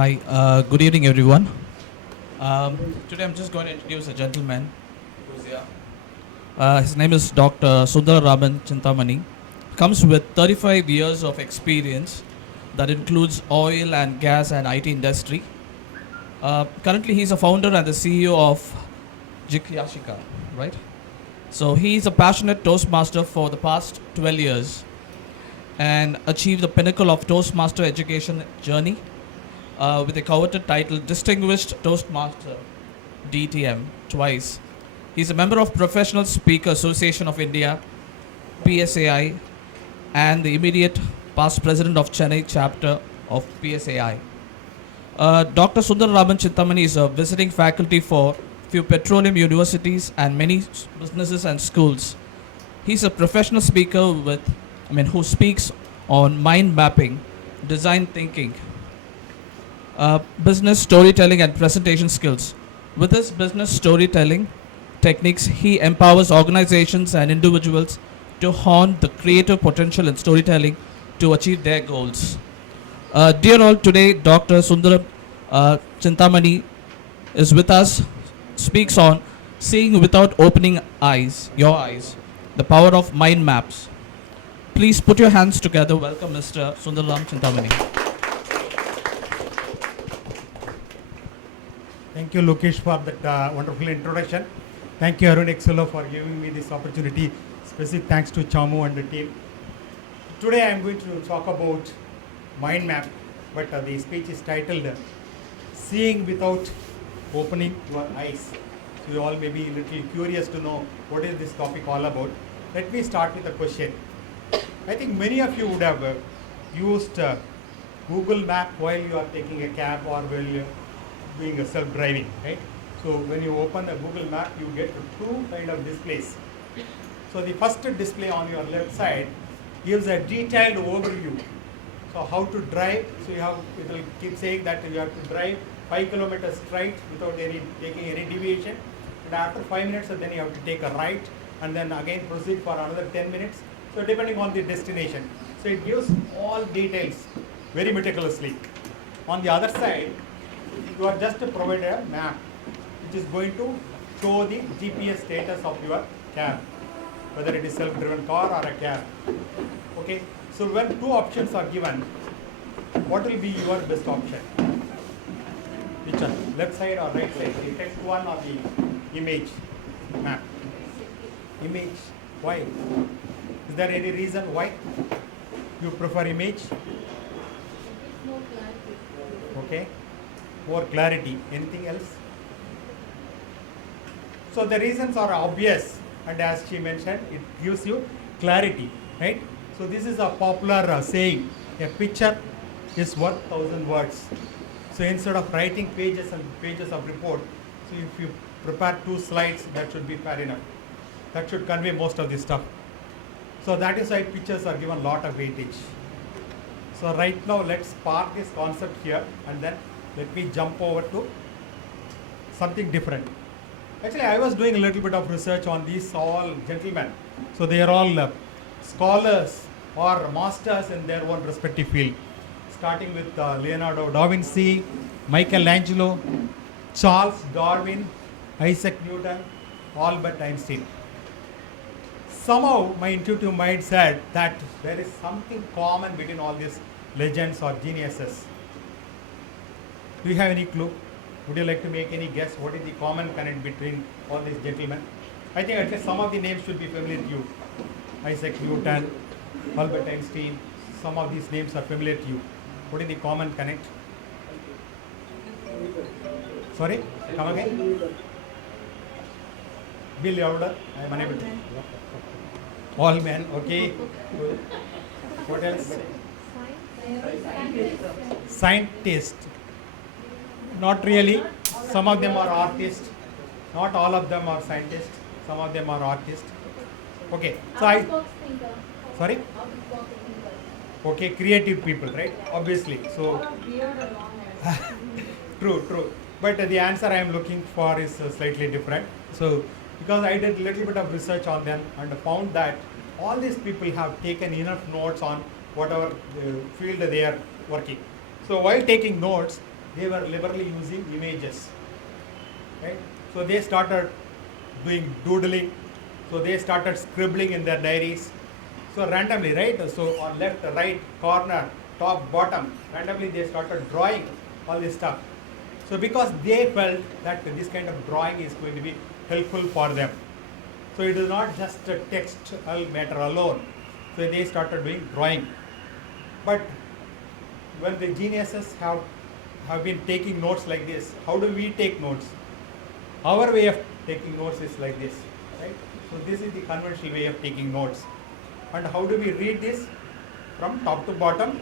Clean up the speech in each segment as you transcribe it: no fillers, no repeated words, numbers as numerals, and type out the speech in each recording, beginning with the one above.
Hi, good evening, everyone. Today I'm just going to introduce a gentleman who's here. His name is Dr. Sudhar Rabin Chanthamani. Comes with 35 years of experience that includes oil and gas and IT industry. Currently, he's a founder and the CEO of Jikyashika, right? So he's a passionate Toastmaster for the past 12 years and achieved the pinnacle of Toastmaster education journey with a coveted title Distinguished Toastmaster DTM twice. He's a member of Professional Speaker Association of India, PSAI, and the immediate past president of Chennai chapter of PSAI. Dr. Sundar Raman Chintamani is a visiting faculty for few petroleum universities and many businesses and schools. He's a professional speaker who speaks on mind mapping, design thinking, business storytelling and presentation skills. With his business storytelling techniques, he empowers organizations and individuals to hone the creative potential in storytelling to achieve their goals. Dear all, today Dr. Sundar Chintamani is with us, speaks on seeing without opening your eyes, the power of mind maps. Please put your hands together. Welcome, Mr. Sundaram Chintamani. Thank you, Lokesh, for that wonderful introduction. Thank you, Arun Exolo, for giving me this opportunity. Specific thanks to Chamu and the team. Today I am going to talk about mind map, but the speech is titled Seeing Without Opening Your Eyes. So you all may be a little curious to know what is this topic all about. Let me start with a question. I think many of you would have used Google Map while you are taking a cab or while you doing a self-driving, right? So when you open a Google Map, you get two kind of displays. So the first display on your left side gives a detailed overview. So how to drive, so it will keep saying that you have to drive 5 kilometers straight without taking any deviation. And after 5 minutes, then you have to take a right and then again proceed for another 10 minutes. So depending on the destination. So it gives all details very meticulously. On the other side, you are just to provide a map which is going to show the GPS status of your cab, whether it is self-driven car or a cab. Okay, so when two options are given, what will be your best option? Which one? Left side or right side? The text one or the image map? Image. Why? Is there any reason why you prefer image? Okay. More clarity. Anything else? So the reasons are obvious, and as she mentioned, it gives you clarity, right? So this is a popular saying, a picture is worth 1,000 words. So instead of writing pages and pages of report, so if you prepare 2 slides, that should be fair enough. That should convey most of the stuff. So that is why pictures are given a lot of weightage. So right now let's park this concept here and then let me jump over to something different. Actually, I was doing a little bit of research on these all gentlemen. So they are all scholars or masters in their own respective field. Starting with Leonardo da Vinci, Michelangelo, Charles Darwin, Isaac Newton, Albert Einstein. Somehow my intuitive mind said that there is something common between all these legends or geniuses. Do you have any clue? Would you like to make any guess? What is the common connect between all these gentlemen? I think at least some of the names should be familiar to you. Isaac Newton, Albert Einstein, some of these names are familiar to you. What is the common connect? Sorry? Come again? Be louder. I am unable to. All men, okay. What else? Scientist. Not really. Some of them are artists. Not all of them are scientists. Some of them are artists. Okay. So sorry? Okay, creative people, right? Obviously. So true. But the answer I am looking for is slightly different. So because I did a little bit of research on them and found that all these people have taken enough notes on whatever field they are working. So while taking notes, they were liberally using images, right? So they started doing doodling, so they started scribbling in their diaries. So randomly, right? So on left, right, corner, top, bottom, randomly they started drawing all this stuff. So because they felt that this kind of drawing is going to be helpful for them. So it is not just a textual matter alone. So they started doing drawing. But when the geniuses have been taking notes like this, how do we take notes? Our way of taking notes is like this, right? So this is the conventional way of taking notes. And how do we read this? From top to bottom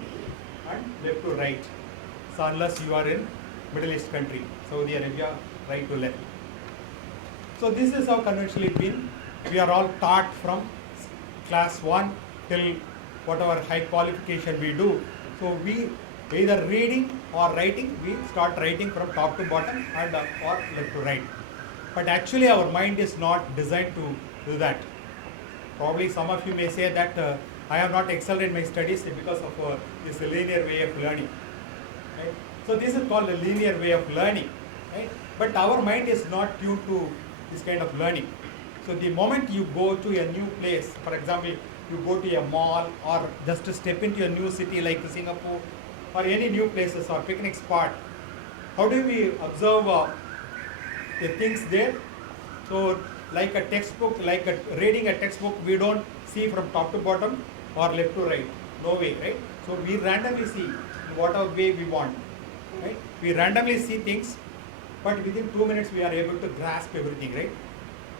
and left to right. So unless you are in Middle East country, Saudi Arabia, right to left. So this is how conventionally been. We are all taught from class 1 till whatever high qualification we do. So we either reading or writing, we start writing from top to bottom and or left to right. But actually our mind is not designed to do that. Probably some of you may say that I have not excelled in my studies because of this linear way of learning. Right? So this is called a linear way of learning. Right? But our mind is not tuned to this kind of learning. So the moment you go to a new place, for example, you go to a mall or just to step into a new city like Singapore or any new places or picnic spot, how do we observe the things there? So like a textbook, reading a textbook, we don't see from top to bottom or left to right. No way, right? So we randomly see in whatever way we want. Right? We randomly see things, but within 2 minutes we are able to grasp everything, right?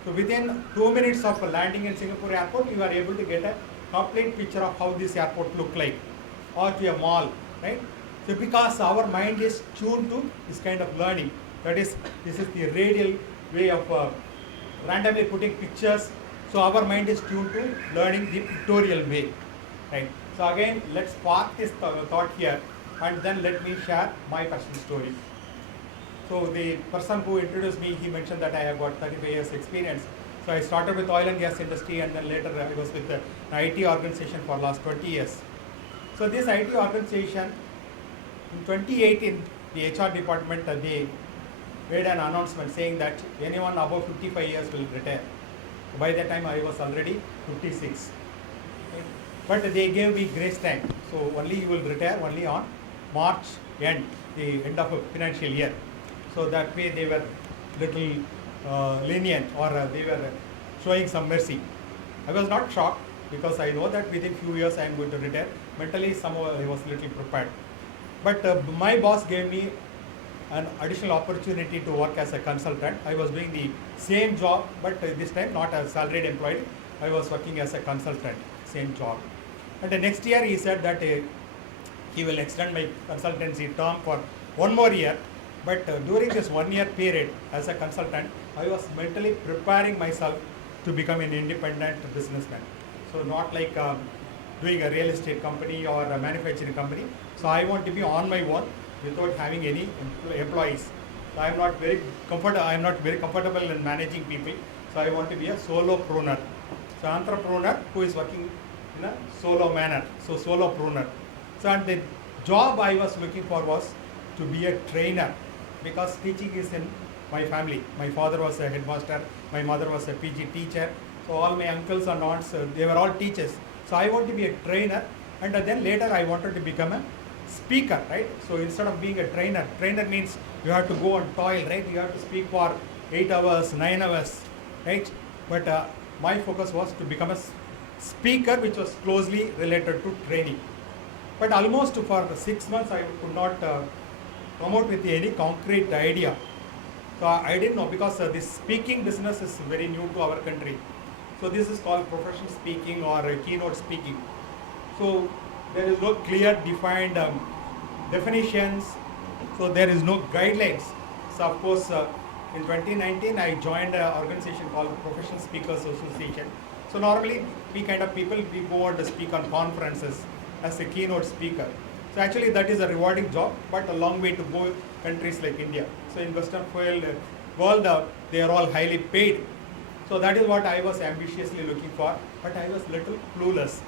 So within 2 minutes of landing in Singapore airport, you are able to get a complete picture of how this airport look like, or to a mall, right? So because our mind is tuned to this kind of learning, that is, this is the radial way of randomly putting pictures. So our mind is tuned to learning the pictorial way, right? So again, let's park this thought here, and then let me share my personal story. So the person who introduced me, he mentioned that I have got 35 years experience. So I started with oil and gas industry, and then later I was with an IT organization for last 20 years. So this IT organization, in 2018, the HR department, they made an announcement saying that anyone above 55 years will retire. By that time I was already 56. But they gave me grace time. So only you will retire only on March end, the end of a financial year. So that way they were little lenient, or they were showing some mercy. I was not shocked because I know that within few years I am going to retire. Mentally somehow I was little prepared. But my boss gave me an additional opportunity to work as a consultant. I was doing the same job, but this time not as salaried employee. I was working as a consultant, same job. And the next year he said that he will extend my consultancy term for 1 more year. But during this 1 year period as a consultant, I was mentally preparing myself to become an independent businessman. So not like doing a real estate company or a manufacturing company. So I want to be on my own without having any employees. So I am not very comfortable in managing people. So I want to be a solopreneur. So entrepreneur who is working in a solo manner. So solopreneur. So and the job I was looking for was to be a trainer, because teaching is in my family. My father was a headmaster, my mother was a PG teacher. So all my uncles and aunts, they were all teachers. So I want to be a trainer, and then later I wanted to become a speaker, right? So instead of being a trainer means you have to go and toil, right? You have to speak for 8 hours, 9 hours, right? But my focus was to become a speaker, which was closely related to training. But almost for 6 months I could not come out with any concrete idea. So I didn't know, because this speaking business is very new to our country. So this is called professional speaking or keynote speaking. So there is no clear defined definitions. So there is no guidelines. So of course in 2019 I joined an organization called Professional Speakers Association. So normally we kind of people, we go and speak on conferences as a keynote speaker. So actually that is a rewarding job, but a long way to go in countries like India. So in Western world, they are all highly paid. So that is what I was ambitiously looking for, but I was little clueless.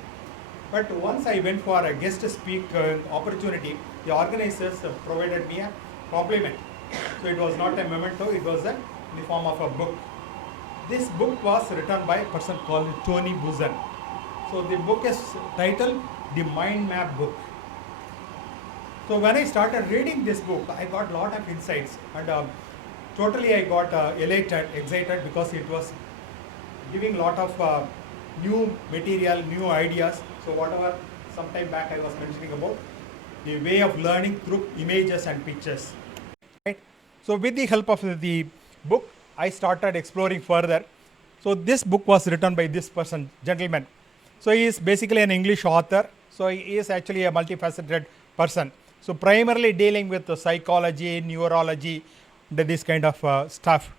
But once I went for a guest speaker opportunity, the organizers provided me a complement. So it was not a memento, it was in the form of a book. This book was written by a person called Tony Buzan. So the book is titled The Mind Map Book. So when I started reading this book, I got a lot of insights, and totally I got elated, excited, because it was giving a lot of new material, new ideas. So whatever sometime back I was mentioning about the way of learning through images and pictures. Right? So with the help of the book, I started exploring further. So this book was written by this person, gentleman. So he is basically an English author. So he is actually a multifaceted person. So primarily dealing with the psychology, neurology, this kind of stuff.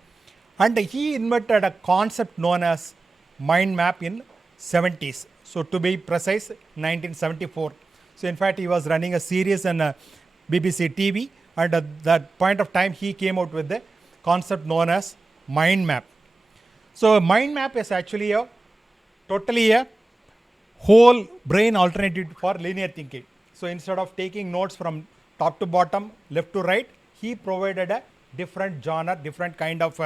And he invented a concept known as mind map in 70s. So to be precise, 1974. So in fact, he was running a series on BBC TV, and at that point of time, he came out with the concept known as mind map. So mind map is actually totally a whole brain alternative for linear thinking. So instead of taking notes from top to bottom, left to right, he provided a different genre, different kind of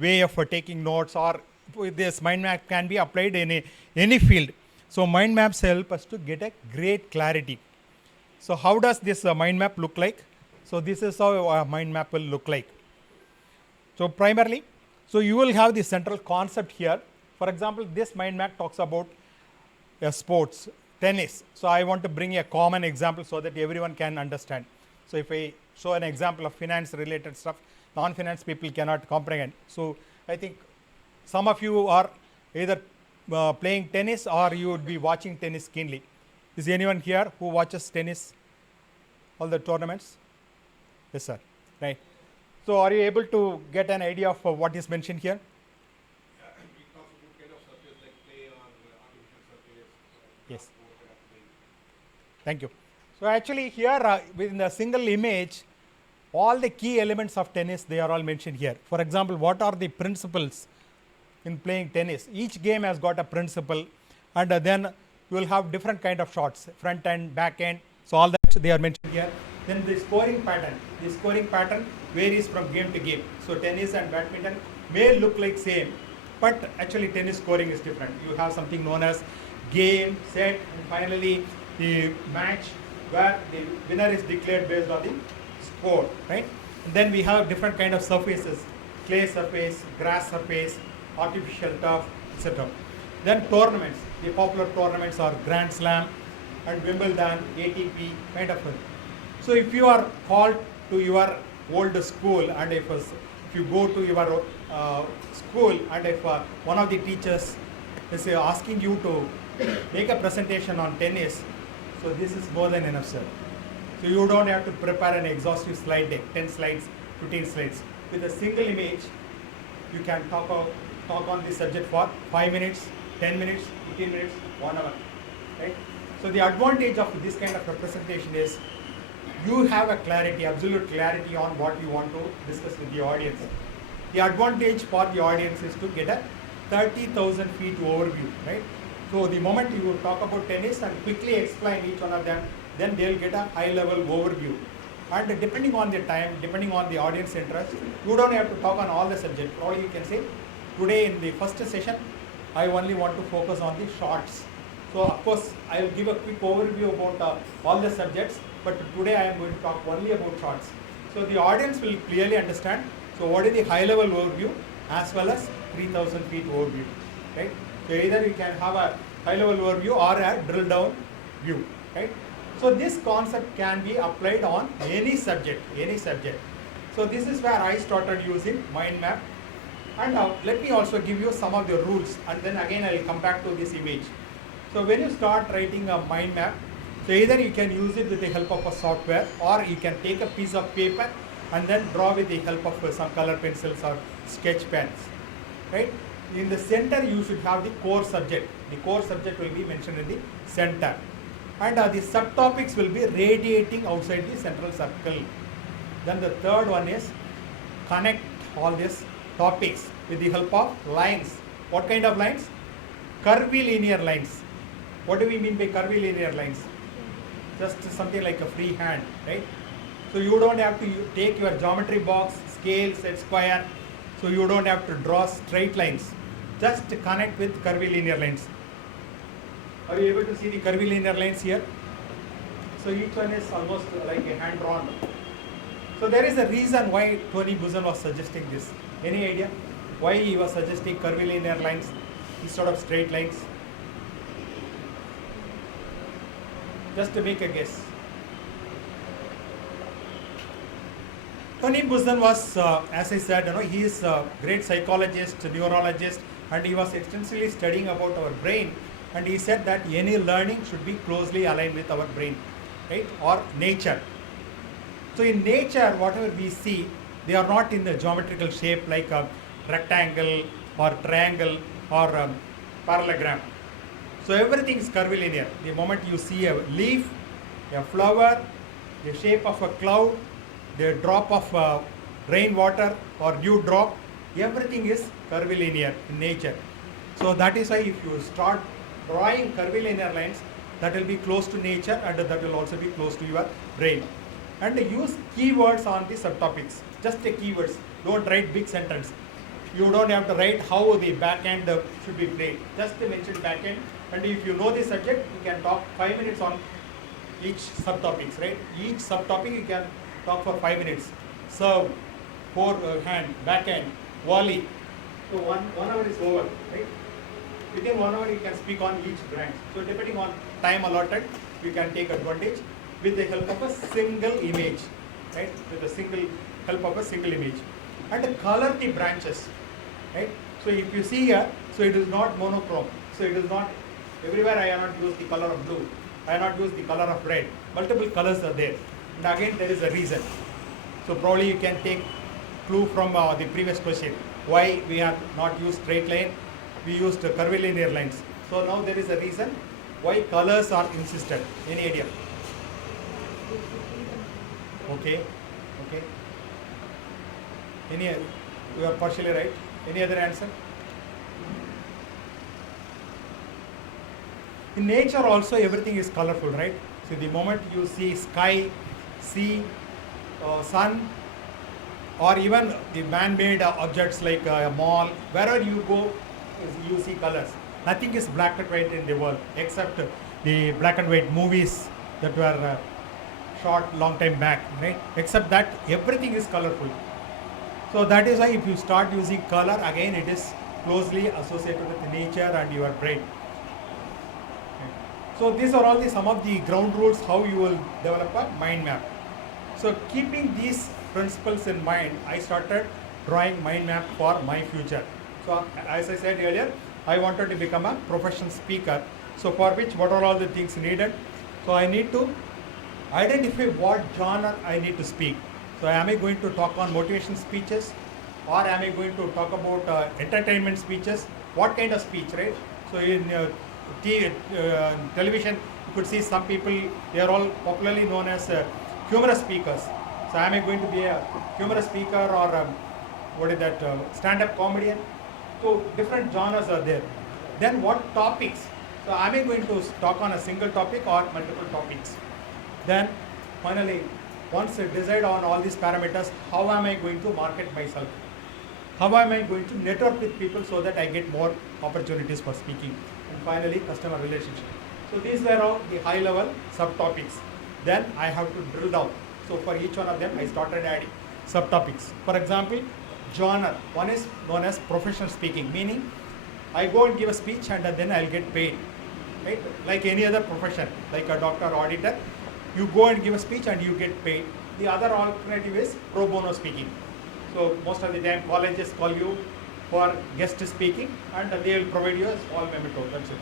way of taking notes, or this mind map can be applied in any field. So mind maps help us to get a great clarity. So how does this mind map look like? So this is how a mind map will look like. So primarily, so you will have the central concept here. For example, this mind map talks about sports, tennis. So I want to bring a common example so that everyone can understand. So if I show an example of finance related stuff, non-finance people cannot comprehend. So I think some of you are either playing tennis, or you would be watching tennis keenly. Is anyone here who watches tennis, all the tournaments? Yes, sir. Right. So are you able to get an idea of what is mentioned here? Yes. Thank you. So actually here within a single image, all the key elements of tennis, they are all mentioned here. For example, what are the principles in playing tennis? Each game has got a principle, and then you will have different kind of shots, front end, back end. So all that they are mentioned here. Then the scoring pattern varies from game to game. So tennis and badminton may look like same, but actually tennis scoring is different. You have something known as game, set, and finally the match, where the winner is declared based on the score, right? And then we have different kind of surfaces, clay surface, grass surface, artificial turf, etc. Then tournaments, the popular tournaments are Grand Slam and Wimbledon, ATP, kind of. So if you are called to your old school, and if you go to your school, and if one of the teachers is asking you to make a presentation on tennis, so this is more than enough, sir. So you don't have to prepare an exhaustive slide deck, 10 slides, 15 slides. With a single image, you can talk on this subject for 5 minutes, 10 minutes, 15 minutes, 1 hour, right? So the advantage of this kind of representation is you have a clarity, absolute clarity on what you want to discuss with the audience. The advantage for the audience is to get a 30,000 feet overview, right? So the moment you talk about tennis and quickly explain each one of them, then they'll get a high level overview. And depending on the time, depending on the audience interest, you don't have to talk on all the subjects. Probably you can say, today in the first session, I only want to focus on the shorts. So of course, I will give a quick overview about all the subjects, but today I am going to talk only about shorts. So the audience will clearly understand, so what is the high level overview as well as 3000 feet overview, right? So either you can have a high level overview or a drill down view, right? So this concept can be applied on any subject, So this is where I started using mind map. And let me also give you some of the rules, and then again I will come back to this image. So when you start writing a mind map, so either you can use it with the help of a software, or you can take a piece of paper and then draw with the help of some color pencils or sketch pens, right? In the center you should have the core subject. The core subject will be mentioned in the center, and the subtopics will be radiating outside the central circle. Then the third one is connect all these topics with the help of lines. What kind of lines? Curvy linear lines. What do we mean by curvy linear lines? Just something like a free hand, right? So you don't have to take your geometry box, scale, set square. So you don't have to draw straight lines. Just connect with curvy linear lines. Are you able to see the curvy linear lines here? So each one is almost like a hand drawn. So there is a reason why Tony Buzan was suggesting this. Any idea why he was suggesting curvy linear lines instead of straight lines? Just to make a guess. Tony Buzan was, as I said, he is a great psychologist, neurologist, and he was extensively studying about our brain. And he said that any learning should be closely aligned with our brain, right, or nature. So in nature, whatever we see, they are not in the geometrical shape like a rectangle or triangle or parallelogram. So everything is curvilinear. The moment you see a leaf, a flower, the shape of a cloud, the drop of rainwater or dew drop, everything is curvilinear in nature. So that is why if you start drawing curvilinear lines, that will be close to nature and that will also be close to your brain. And use keywords on the subtopics. Just the keywords. Don't write big sentence. You don't have to write how the back end should be played. Just mention back end. And if you know the subject, you can talk 5 minutes on each subtopics, right? Each subtopic you can talk for 5 minutes. Serve, forehand, back end, volley. So one hour is over, right? Within 1 hour you can speak on each branch. So depending on time allotted, you can take advantage with the help of a single image, right? With the help of a single image. And color the branches, right? So if you see here, so it is not monochrome. So it is not, everywhere I have not used the color of blue. I have not used the color of red. Multiple colors are there. And again, there is a reason. So probably you can take clue from the previous question. Why we have not used straight line, we used curvilinear lines. So now there is a reason why colors are insisted. Any idea? Okay. You are partially right. Any other answer? In nature also everything is colorful, right? So the moment you see sky, sea, sun, or even the man-made objects like a mall, wherever you go, you see colors. Nothing is black and white in the world except the black and white movies that were shot long time back, right? Except that everything is colorful. So that is why if you start using color, again it is closely associated with nature and your brain. So these are all some of the ground rules how you will develop a mind map. So keeping these principles in mind, I started drawing mind map for my future. So as I said earlier, I wanted to become a professional speaker. So for which, what are all the things needed? So I need to identify what genre I need to speak. So am I going to talk on motivation speeches, or am I going to talk about entertainment speeches? What kind of speech, right? So in television, you could see some people, they are all popularly known as humorous speakers. So am I going to be a humorous speaker or stand-up comedian? So different genres are there. Then what topics? So am I going to talk on a single topic or multiple topics? Then finally, once I decide on all these parameters, how am I going to market myself? How am I going to network with people so that I get more opportunities for speaking? And finally, customer relationship. So these were all the high level subtopics. Then I have to drill down. So for each one of them, I started adding subtopics. For example, genre. One is known as professional speaking, meaning I go and give a speech and then I'll get paid. Right? Like any other profession, like a doctor, auditor, you go and give a speech and you get paid. The other alternative is pro bono speaking. So most of the time colleges call you for guest speaking and they will provide you a small memento. That's it.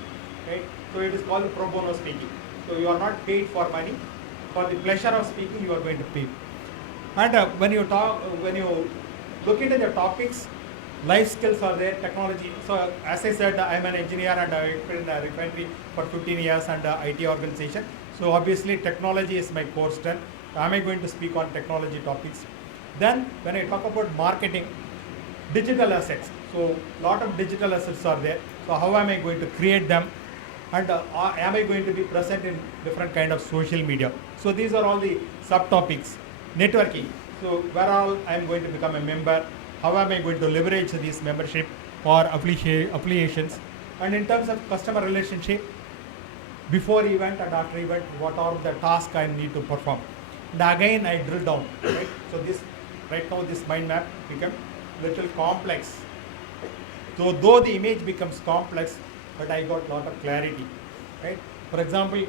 Right? So it is called pro bono speaking. So you are not paid for money. For the pleasure of speaking, you are going to pay. And when you look into the topics, life skills are there, technology. So as I said, I am an engineer and I have been in a refinery for 15 years and IT organization. So obviously technology is my core strength. Am I going to speak on technology topics? Then when I talk about marketing, digital assets. So lot of digital assets are there. So how am I going to create them? And am I going to be present in different kind of social media? So these are all the subtopics. Networking. So where all I'm going to become a member, how am I going to leverage this membership or affiliations, and in terms of customer relationship, before event and after event, what are the tasks I need to perform. And again I drill down, right? So this, right now this mind map become little complex. So though the image becomes complex, but I got lot of clarity, right? For example,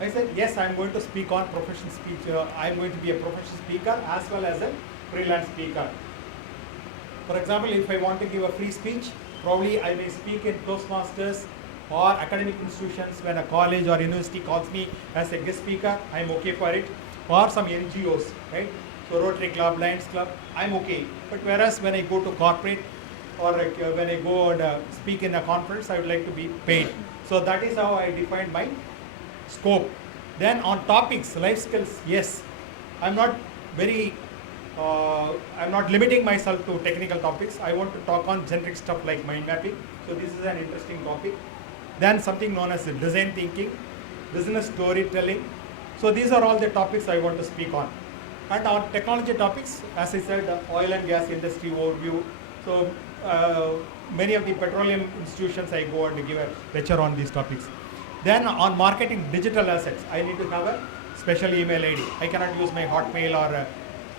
I said, yes, I'm going to speak on professional speech. I'm going to be a professional speaker as well as a freelance speaker. For example, if I want to give a free speech, probably I may speak in Toastmasters or academic institutions when a college or university calls me as a guest speaker, I'm okay for it. Or some NGOs, right? So Rotary Club, Lions Club, I'm okay. But whereas when I go to corporate or when I go and speak in a conference, I would like to be paid. So that is how I define my scope. Then on topics, life skills, yes, I'm not very, I'm not limiting myself to technical topics. I want to talk on generic stuff like mind mapping. So this is an interesting topic. Then something known as design thinking, business storytelling. So these are all the topics I want to speak on. And on technology topics, as I said, oil and gas industry overview. So many of the petroleum institutions I go and give a lecture on these topics. Then on marketing digital assets, I need to have a special email ID. I cannot use my Hotmail or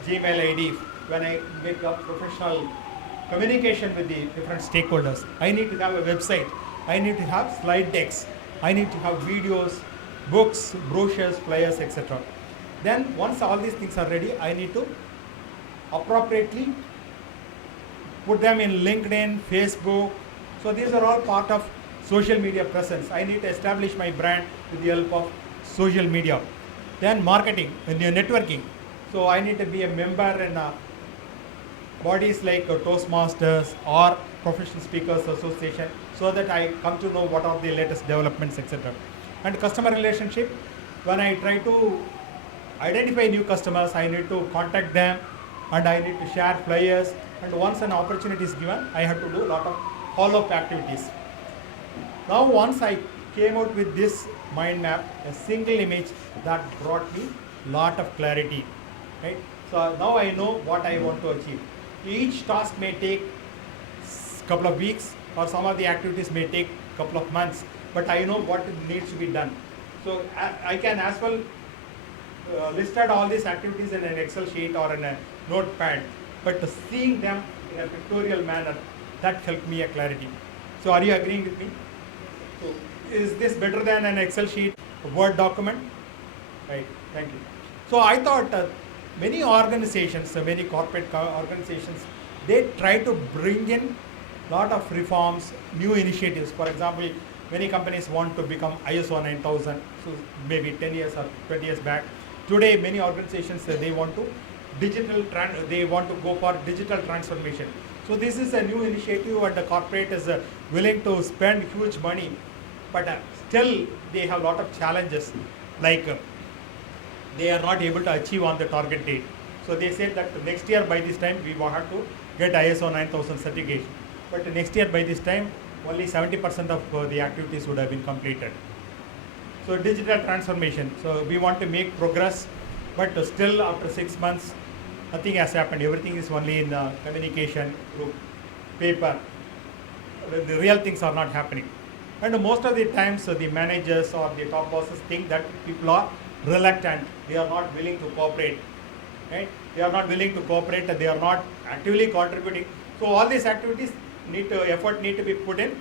Gmail ID when I make a professional communication with the different stakeholders. I need to have a website. I need to have slide decks. I need to have videos, books, brochures, flyers, etc. Then once all these things are ready, I need to appropriately put them in LinkedIn, Facebook. So these are all part of social media presence. I need to establish my brand with the help of social media. Then marketing and networking. So I need to be a member in bodies like Toastmasters or Professional Speakers Association, so that I come to know what are the latest developments, etc. And customer relationship, when I try to identify new customers, I need to contact them and I need to share flyers. And once an opportunity is given, I have to do a lot of follow-up activities. Now once I came out with this mind map, a single image that brought me lot of clarity, right? So now I know what I want to achieve. Each task may take couple of weeks, or some of the activities may take couple of months, but I know what needs to be done. So I can as well list out all these activities in an Excel sheet or in a notepad, but seeing them in a pictorial manner, that helped me a clarity. So are you agreeing with me? So is this better than an Excel sheet, a Word document? Right, thank you. So I thought many organizations, many corporate organizations, they try to bring in lot of reforms, new initiatives. For example, many companies want to become ISO 9000, so maybe 10 years or 20 years back. Today, many organizations, they want to they want to go for digital transformation. So this is a new initiative, and the corporate is willing to spend huge money, but still they have a lot of challenges, like they are not able to achieve on the target date. So they said that next year by this time we will have to get ISO 9000 certification. But next year by this time, only 70% of the activities would have been completed. So digital transformation. So we want to make progress, but still after 6 months, nothing has happened. Everything is only in communication through paper. The real things are not happening. And most of the times, the managers or the top bosses think that people are reluctant. They are not willing to cooperate. Right? They are not willing to cooperate. They are not actively contributing. So all these activities effort need to be put in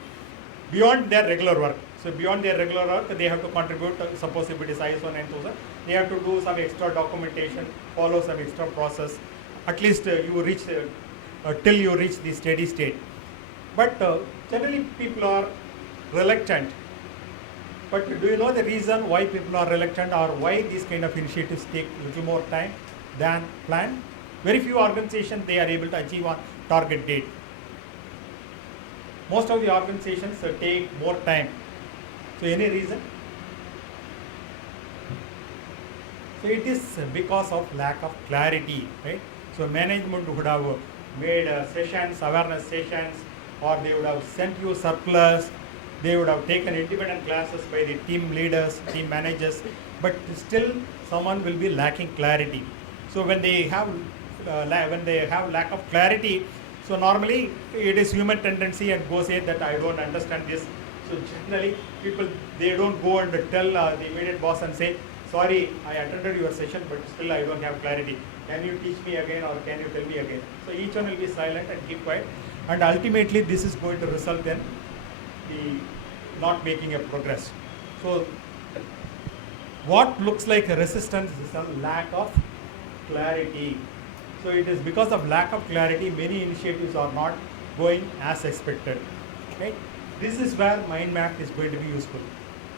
beyond their regular work. So beyond their regular work, they have to contribute. Suppose if it is ISO 9000, they have to do some extra documentation, follow some extra process. At least you reach till you reach the steady state. But generally people are reluctant. But do you know the reason why people are reluctant, or why these kind of initiatives take a little more time than planned? Very few organizations, they are able to achieve on target date. Most of the organizations take more time. So any reason? So it is because of lack of clarity, right? So management would have made sessions, awareness sessions, or they would have sent you circulars, they would have taken independent classes by the team leaders, team managers, but still someone will be lacking clarity. So when they have lack of clarity, so normally it is human tendency and go say that I don't understand this. So generally people, they don't go and tell the immediate boss and say, sorry, I attended your session but still I don't have clarity. Can you teach me again or can you tell me again? So each one will be silent and keep quiet, and ultimately this is going to result in the not making a progress. So what looks like a resistance is a lack of clarity. So it is because of lack of clarity many initiatives are not going as expected. Right? This is where mind map is going to be useful.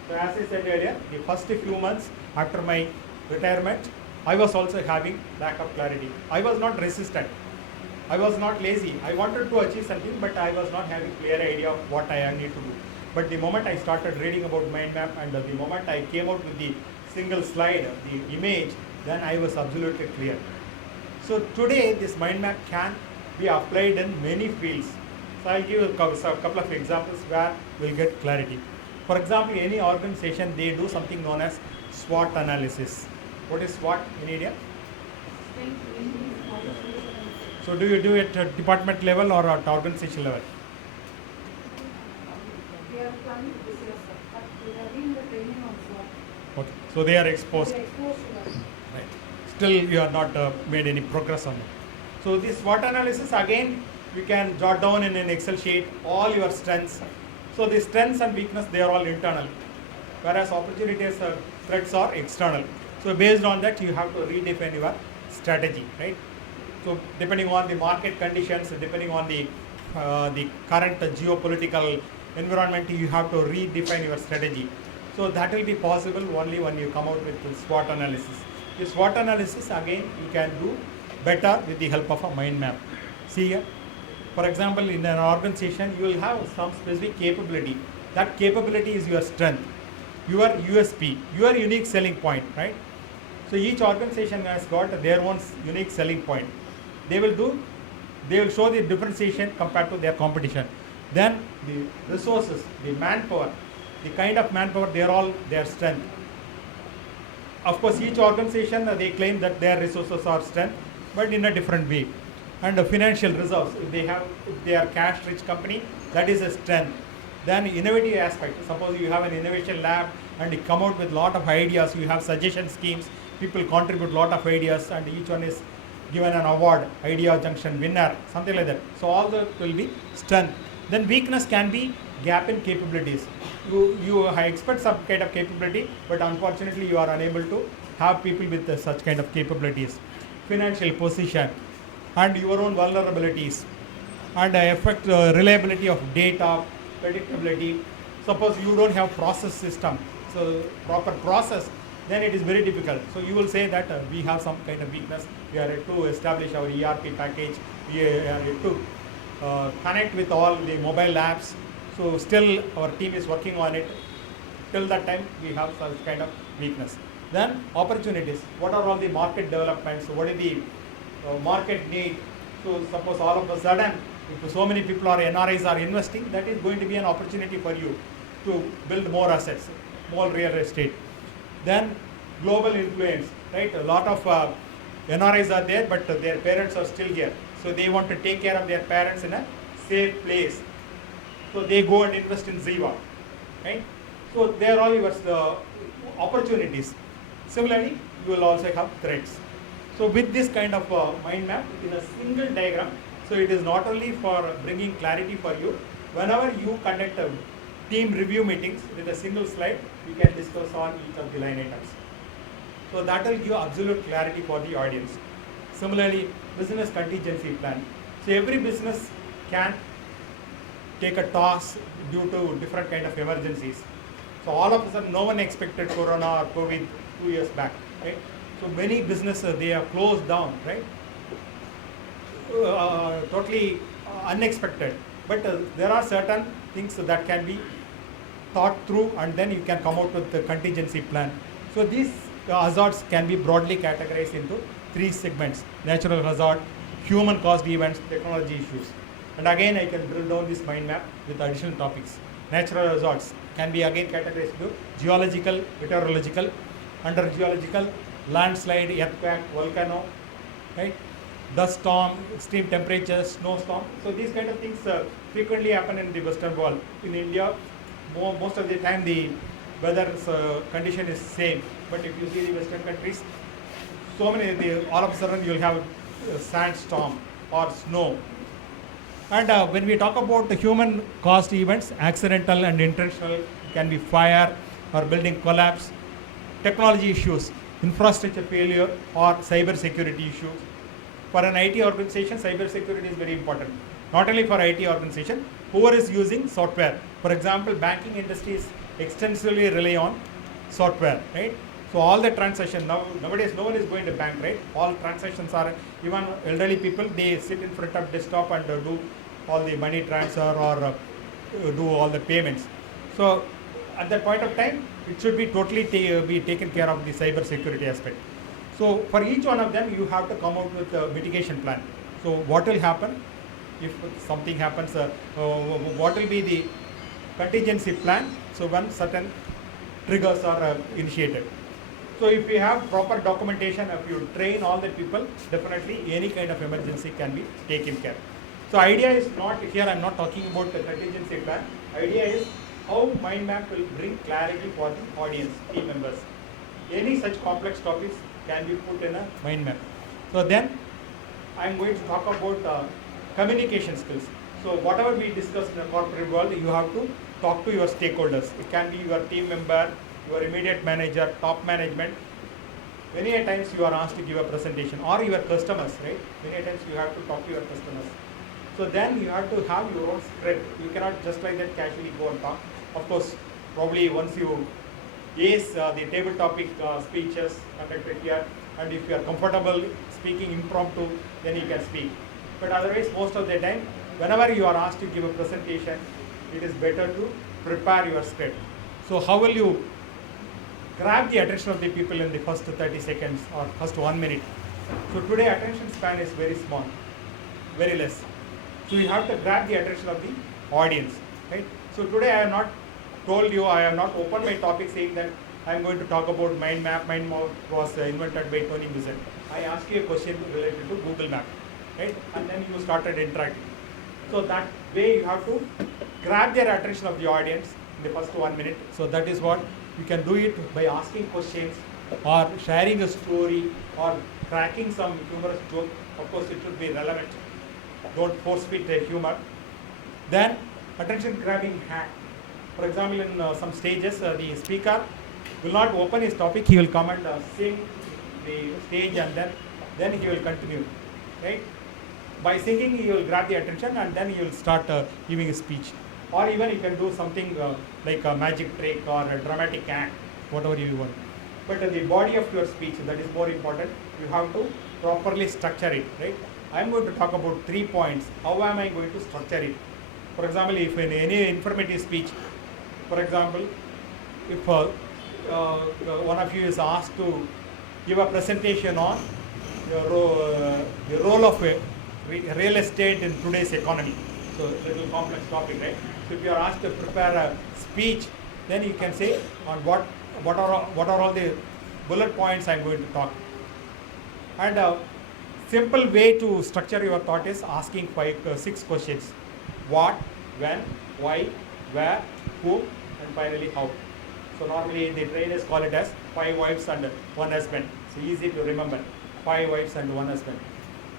So as I said earlier, the first few months after my retirement, I was also having lack of clarity. I was not resistant. I was not lazy. I wanted to achieve something, but I was not having clear idea of what I need to do. But the moment I started reading about mind map and the moment I came out with the single slide, the image, then I was absolutely clear. So today this mind map can be applied in many fields. So I'll give a couple of examples where we'll get clarity. For example, any organization, they do something known as SWOT analysis. What is SWOT in India? So do you do it at department level or at organization level? We are planning this year, sir, but we are doing the training also. Okay. So they are exposed. We are exposed to that. Right. Still you have not made any progress on it. So this SWOT analysis, again, you can jot down in an Excel sheet all your strengths. So the strengths and weakness, they are all internal, whereas opportunities, threats are external. So based on that, you have to redefine your strategy, right? So depending on the market conditions, depending on the current geopolitical environment, you have to redefine your strategy. So that will be possible only when you come out with the SWOT analysis. The SWOT analysis, again, you can do better with the help of a mind map. See here, for example, in an organization, you will have some specific capability. That capability is your strength, your USP, your unique selling point, right? So each organization has got their own unique selling point. They will show the differentiation compared to their competition. Then the resources, the manpower, the kind of manpower, they are all their strength. Of course, each organization, they claim that their resources are strength, but in a different way. And the financial reserves, if they are cash-rich company, that is a strength. Then innovative aspect, suppose you have an innovation lab and you come out with lot of ideas, you have suggestion schemes, people contribute lot of ideas and each one is given an award, idea junction winner, something like that. So all that will be strength. Then weakness can be gap in capabilities. You expect some kind of capability, but unfortunately you are unable to have people with such kind of capabilities. Financial position and your own vulnerabilities and affect reliability of data, predictability. Suppose you don't have process system, so proper process, then it is very difficult. So you will say that we have some kind of weakness. We are yet to establish our ERP package. We are yet to connect with all the mobile apps. So still our team is working on it. Till that time we have such kind of weakness. Then opportunities. What are all the market developments? What is the market need? So suppose all of a sudden, if so many people are NRIs are investing, that is going to be an opportunity for you to build more assets, more real estate. Then global influence, right? A lot of NRIs are there, but their parents are still here. So they want to take care of their parents in a safe place. So they go and invest in Ziva, right? So they are all your opportunities. Similarly, you will also have threats. So with this kind of mind map in a single diagram, so it is not only for bringing clarity for you. Whenever you conduct team review meetings with a single slide, you can discuss on each of the line items. So that will give absolute clarity for the audience. Similarly, business contingency plan. So every business can take a toss due to different kind of emergencies. So all of a sudden, no one expected Corona or COVID 2 years back, right? So many businesses, they are closed down, right? Totally unexpected. But there are certain things that can be thought through and then you can come out with the contingency plan. So these hazards can be broadly categorized into 3 segments: natural hazard, human caused events, technology issues. And again, I can drill down this mind map with additional topics. Natural hazards can be again categorized into geological, meteorological, under geological, landslide, earthquake, volcano, right? Dust storm, extreme temperatures, snowstorm. So these kind of things frequently happen in the Western world. In India, most of the time the weather condition is same. But if you see the Western countries, all of a sudden you'll have sandstorm or snow. And when we talk about the human caused events, accidental and intentional, can be fire or building collapse, technology issues, infrastructure failure, or cyber security issues. For an IT organization, cyber security is very important. Not only for IT organization, whoever is using software. For example, banking industries extensively rely on software, right? So all the transactions nowadays, no one is going to bank, right? All transactions are, even elderly people, they sit in front of desktop and do all the money transfer or do all the payments. So at that point of time, it should be totally be taken care of the cyber security aspect. So for each one of them, you have to come out with a mitigation plan. So what will happen if something happens? What will be the contingency plan? So when certain triggers are initiated. So if you have proper documentation, if you train all the people, definitely any kind of emergency can be taken care. So idea is not here. I'm not talking about the contingency plan. Idea is how mind map will bring clarity for the audience, team members. Any such complex topics can be put in a mind map. So then I'm going to talk about communication skills. So whatever we discussed in the corporate world, you have to talk to your stakeholders. It can be your team member, your immediate manager, top management. Many a times you are asked to give a presentation, or your customers, right? Many a times you have to talk to your customers. So then you have to have your own script. You cannot just like that casually go and talk. Of course, probably once you ace the table topic speeches conducted here, and if you are comfortable speaking impromptu, then you can speak. But otherwise, most of the time, whenever you are asked to give a presentation, it is better to prepare your script. So how will you grab the attention of the people in the first 30 seconds or first 1 minute? So today attention span is very small, very less. So you have to grab the attention of the audience, right? So today I have not told you, I have not opened my topic saying that I am going to talk about mind map. Mind map was invented by Tony Buzet. I asked you a question related to Google Map, right? And then you started interacting. So that way you have to grab their attention of the audience in the first 1 minute. So that is what you can do it by asking questions or sharing a story or cracking some humorous joke. Of course, it should be relevant. Don't force fit the humor. Then attention grabbing hack. For example, in some stages, the speaker will not open his topic. He will come and sing the stage, and then he will continue, right? By singing, he will grab the attention, and then he will start giving a speech. Or even you can do something like a magic trick or a dramatic act, whatever you want. But the body of your speech, that is more important. You have to properly structure it, right? I am going to talk about 3 points. How am I going to structure it? For example, if in any informative speech, for example, if one of you is asked to give a presentation on the role of real estate in today's economy. So a little complex topic, right? So if you are asked to prepare a speech, then you can say on what are all the bullet points I am going to talk. And simple way to structure your thought is asking 6 questions: what, when, why, where, who, and finally how. So normally the trainers call it as 5 wives and 1 husband. So easy to remember, 5 wives and 1 husband.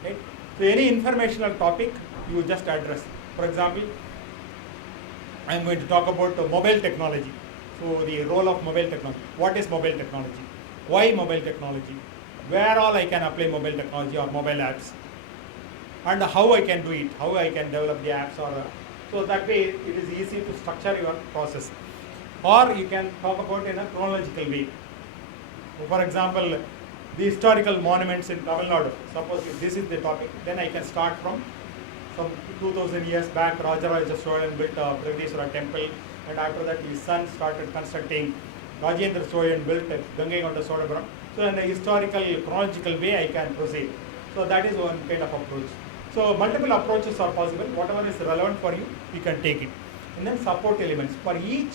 Okay? So any informational topic you just address. For example, I am going to talk about mobile technology. So the role of mobile technology. What is mobile technology? Why mobile technology? Where all I can apply mobile technology or mobile apps? And how I can do it, how I can develop the apps, or so that way it is easy to structure your process. Or you can talk about in a chronological way. So for example, the historical monuments in Tamil Nadu. Suppose if this is the topic, then I can start from some 2000 years back. Rajaraja Cholan built Brihadishwara temple, and after that his son started constructing. Rajendra Cholan built Gangaikonda Sodapuram. So in a historical chronological way I can proceed. So that is one kind of approach. So multiple approaches are possible. Whatever is relevant for you, you can take it. And then support elements. For each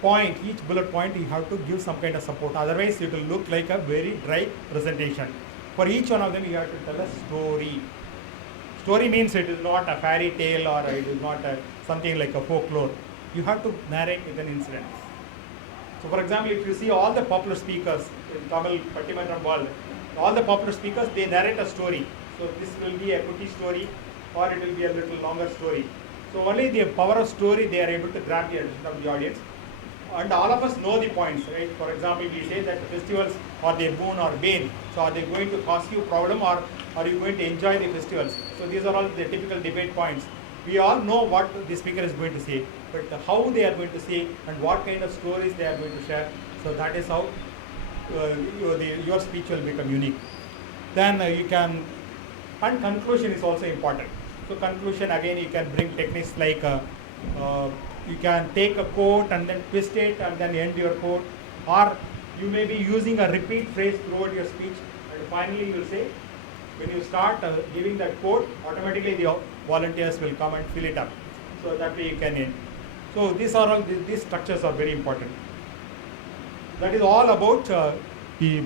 point, each bullet point, you have to give some kind of support. Otherwise, it will look like a very dry presentation. For each one of them, you have to tell a story. Story means it is not a fairy tale or it is not something like a folklore. You have to narrate with an incident. So, for example, if you see all the popular speakers in Tamil Pattimanam world, all the popular speakers, they narrate a story. So, this will be a quickie story or it will be a little longer story. So, only the power of story they are able to grab the attention of the audience. And all of us know the points, right? For example, we say that festivals are they boon or bane. So, are they going to cause you problem or are you going to enjoy the festivals? So, these are all the typical debate points. We all know what the speaker is going to say, but how they are going to say and what kind of stories they are going to share. So, that is how your speech will become unique. Then you can, and conclusion is also important. So, conclusion again, you can bring techniques like you can take a quote and then twist it and then end your quote, or you may be using a repeat phrase throughout your speech, and finally you will say, when you start giving that quote, automatically the volunteers will come and fill it up. So that way you can end. So these structures are very important. That is all about the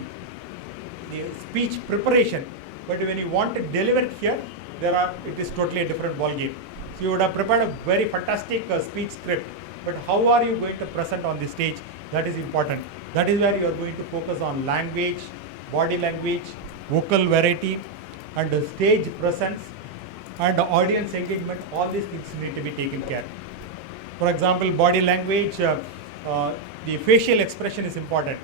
speech preparation. But when you want to deliver it here, it is totally a different ball game. So you would have prepared a very fantastic speech script, but how are you going to present on the stage? That is important. That is where you are going to focus on language, body language, vocal variety, and stage presence, and audience engagement. All these things need to be taken care. For example, body language, the facial expression is important.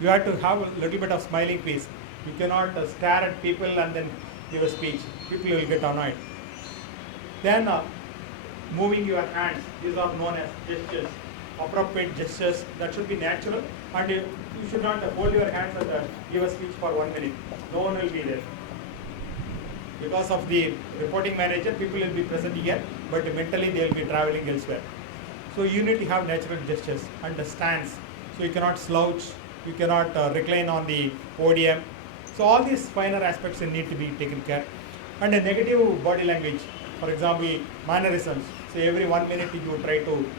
You have to have a little bit of smiling face. You cannot stare at people and then give a speech. People will get annoyed. Then moving your hands, these are known as gestures, appropriate gestures, that should be natural, and you should not hold your hands and give a speech for 1 minute. No one will be there. Because of the reporting manager, people will be present here, but mentally they will be traveling elsewhere. So you need to have natural gestures and the stance. So you cannot slouch, you cannot recline on the podium. So all these finer aspects need to be taken care. And a negative body language, for example, mannerisms. So every 1 minute you try to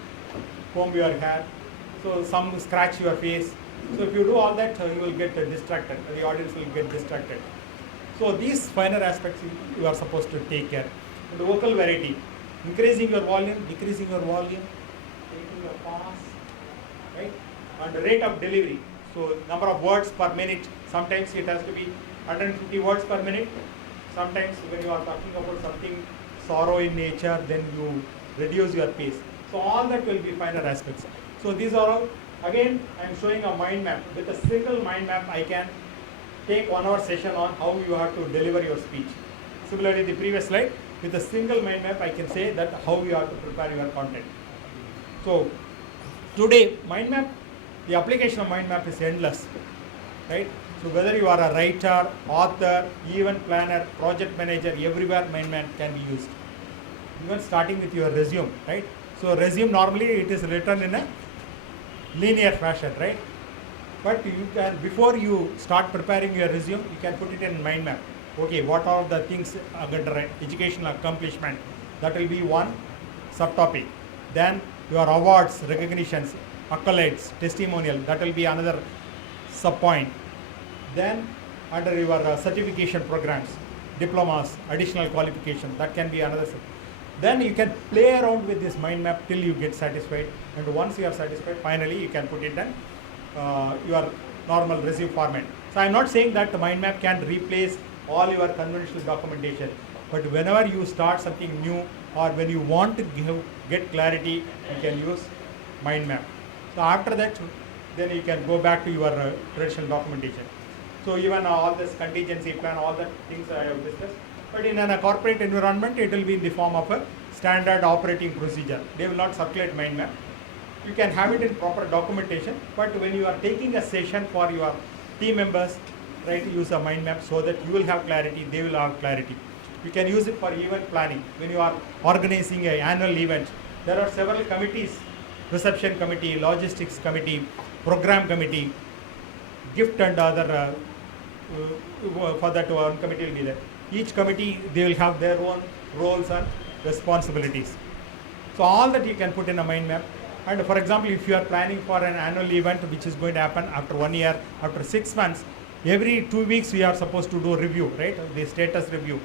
comb your hair. So some scratch your face. So if you do all that, you will get distracted. The audience will get distracted. So these finer aspects you are supposed to take care. And the vocal variety, increasing your volume, decreasing your volume, taking your pause, right? And the rate of delivery. So number of words per minute. Sometimes it has to be 150 words per minute. Sometimes when you are talking about something sorrow in nature, then you reduce your pace. So all that will be finer aspects. So these are all, again, I am showing a mind map. With a single mind map, I can take 1 hour session on how you have to deliver your speech. Similarly, the previous slide, with a single mind map, I can say that how you have to prepare your content. So today, mind map, the application of mind map is endless, right? So whether you are a writer, author, event planner, project manager, everywhere mind map can be used. Even starting with your resume, right? So resume normally it is written in a linear fashion, right? But you can, before you start preparing your resume, you can put it in mind map. Okay, what are the things under educational accomplishment? That will be one subtopic. Then your awards, recognitions, accolades, testimonial, that will be another sub point. Then under your certification programs, diplomas, additional qualification, that can be another sub. Then you can play around with this mind map till you get satisfied. And once you are satisfied, finally you can put it in your normal resume format. So I am not saying that the mind map can replace all your conventional documentation, but whenever you start something new or when you want to get clarity, you can use mind map. So after that, then you can go back to your traditional documentation. So even all this contingency plan, all the things I have discussed, but in a corporate environment, it will be in the form of a standard operating procedure. They will not circulate mind map. You can have it in proper documentation, but when you are taking a session for your team members, try to use a mind map so that you will have clarity, they will have clarity. You can use it for event planning. When you are organizing an annual event, there are several committees, reception committee, logistics committee, program committee, gift and other, for that one committee will be there. Each committee, they will have their own roles and responsibilities. So all that you can put in a mind map. And for example, if you are planning for an annual event which is going to happen after 1 year, after 6 months, Every 2 weeks we are supposed to do a review, right? The status review.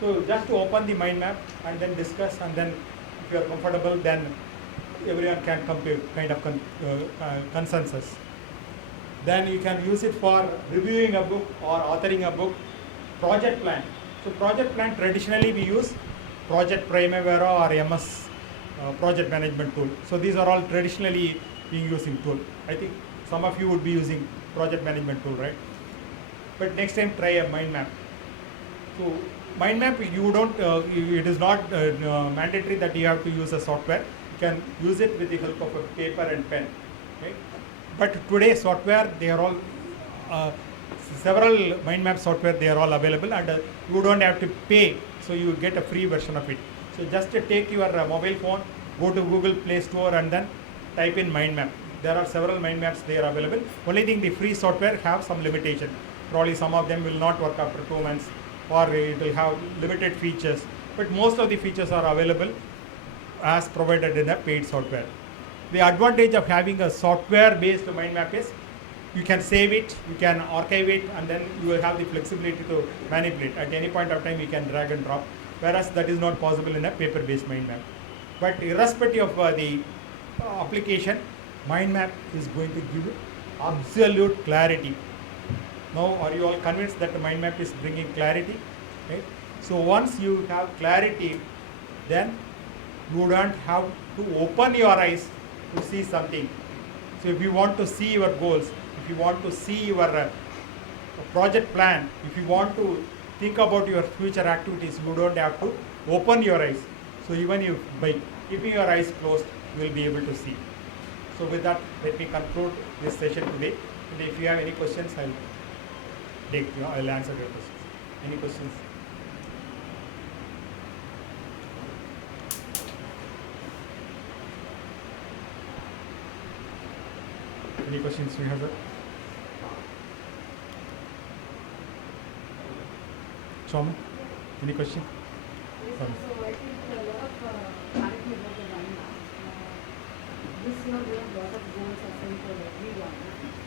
So just to open the mind map and then discuss, and then if you are comfortable, then everyone can come to kind of consensus. Then you can use it for reviewing a book or authoring a book. Project plan. So project plan, traditionally we use Project Primavera or MS project management tool. So these are all traditionally being using tool. I think some of you would be using project management tool, right? But next time try a mind map. So mind map, you don't, it is not mandatory that you have to use a software. You can use it with the help of a paper and pen. Okay? But today software, they are all, several mind map software, they are all available, and you don't have to pay. So you get a free version of it. So just take your mobile phone, go to Google Play Store and then type in mind map. There are several mind maps they are available. Only thing, the free software have some limitation. Probably some of them will not work after 2 months, or it will have limited features. But most of the features are available as provided in the paid software. The advantage of having a software based mind map is you can save it, you can archive it, and then you will have the flexibility to manipulate. At any point of time you can drag and drop, whereas that is not possible in a paper based mind map. But irrespective of the application, mind map is going to give you absolute clarity. Now are you all convinced that the mind map is bringing clarity? Right? So once you have clarity, then you don't have to open your eyes to see something. So if you want to see your goals, if you want to see your project plan, if you want to think about your future activities, you don't have to open your eyes. So even if by keeping your eyes closed, you will be able to see. So with that, let me conclude this session today. And if you have any questions, I'll answer your questions. Any questions? Any questions you have, sir? Chom, any question? Yes, sir. So I think a lot of clarity about the mind map. This year we have a lot of goals assigned for everyone.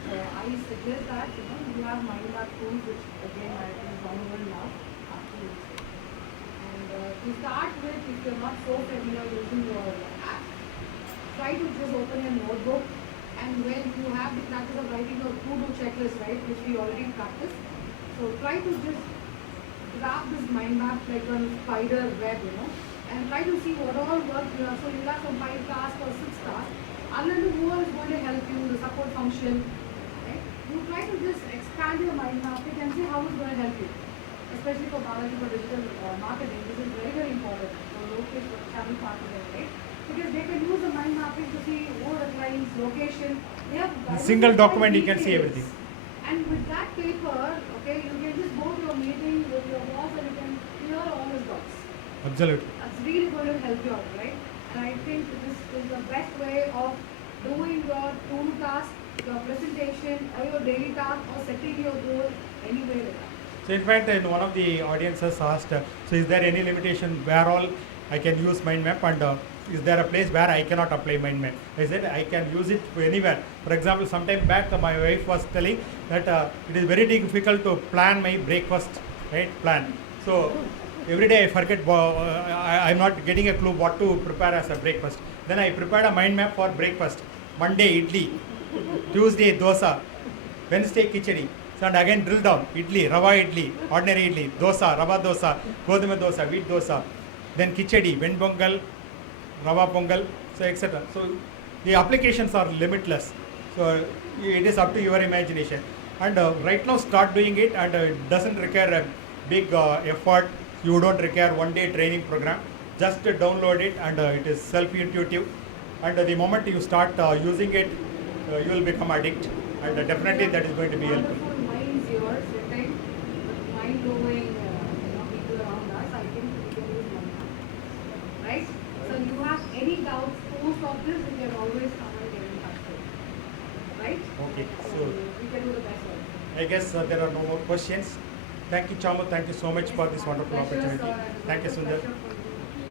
So I suggest that you have mind map tools, which again I think is downloadable now after this. And to start with, if you're not so familiar using your app, try to just open your notebook, and when you have the practice of writing your to-do checklist, right, which we already practice, so try to just grab this mind map like a spider web, and try to see what all work you have. So you have some 5 tasks or 6 tasks, and then who is going to help you, the support function, right? You try to just expand your mind map and see how it's going to help you, especially for Balaji for digital marketing. This is very, very important for location, for channel partners, right? Because they can use the mind mapping to see all the clients, location. They have single document, you can see everything. And with that paper, okay, you can just go to a meeting with your boss and you can clear all his docs. Absolutely. That's really going to help you out, right? And I think this is the best way of doing your to-do task, your presentation, or your daily task, or setting your goal anywhere like that. So in fact, in one of the audiences asked, so is there any limitation where all I can use mind map, and is there a place where I cannot apply mind map? I said I can use it anywhere. For example, sometime back my wife was telling that it is very difficult to plan my breakfast, right? Plan. So every day I forget, I'm not getting a clue what to prepare as a breakfast. Then I prepared a mind map for breakfast. Monday idli, Tuesday dosa, Wednesday khichdi. So and again drill down, idli, rava idli, ordinary idli, dosa, rava dosa, goduma dosa, wheat dosa, then khichdi, ven pongal, rava pongal, so etc. So the applications are limitless. So it is up to your imagination. And right now start doing it, and it doesn't require a big effort. You don't require one-day training program. Just download it, and it is self-intuitive. And the moment you start using it, you will become addict, and definitely that is going to be helpful. Wonderful mind is yours, right? But mind-blowing people around us, I think we can use mind map, right? So you have any doubts, post of this, you can always come and get in touch with, right? Okay, So so we can do the best work. I guess there are no more questions. Thank you, Chamu. Thank you so much for this wonderful Pleasure, opportunity. sir. Thank you, Sudhar. Pleasure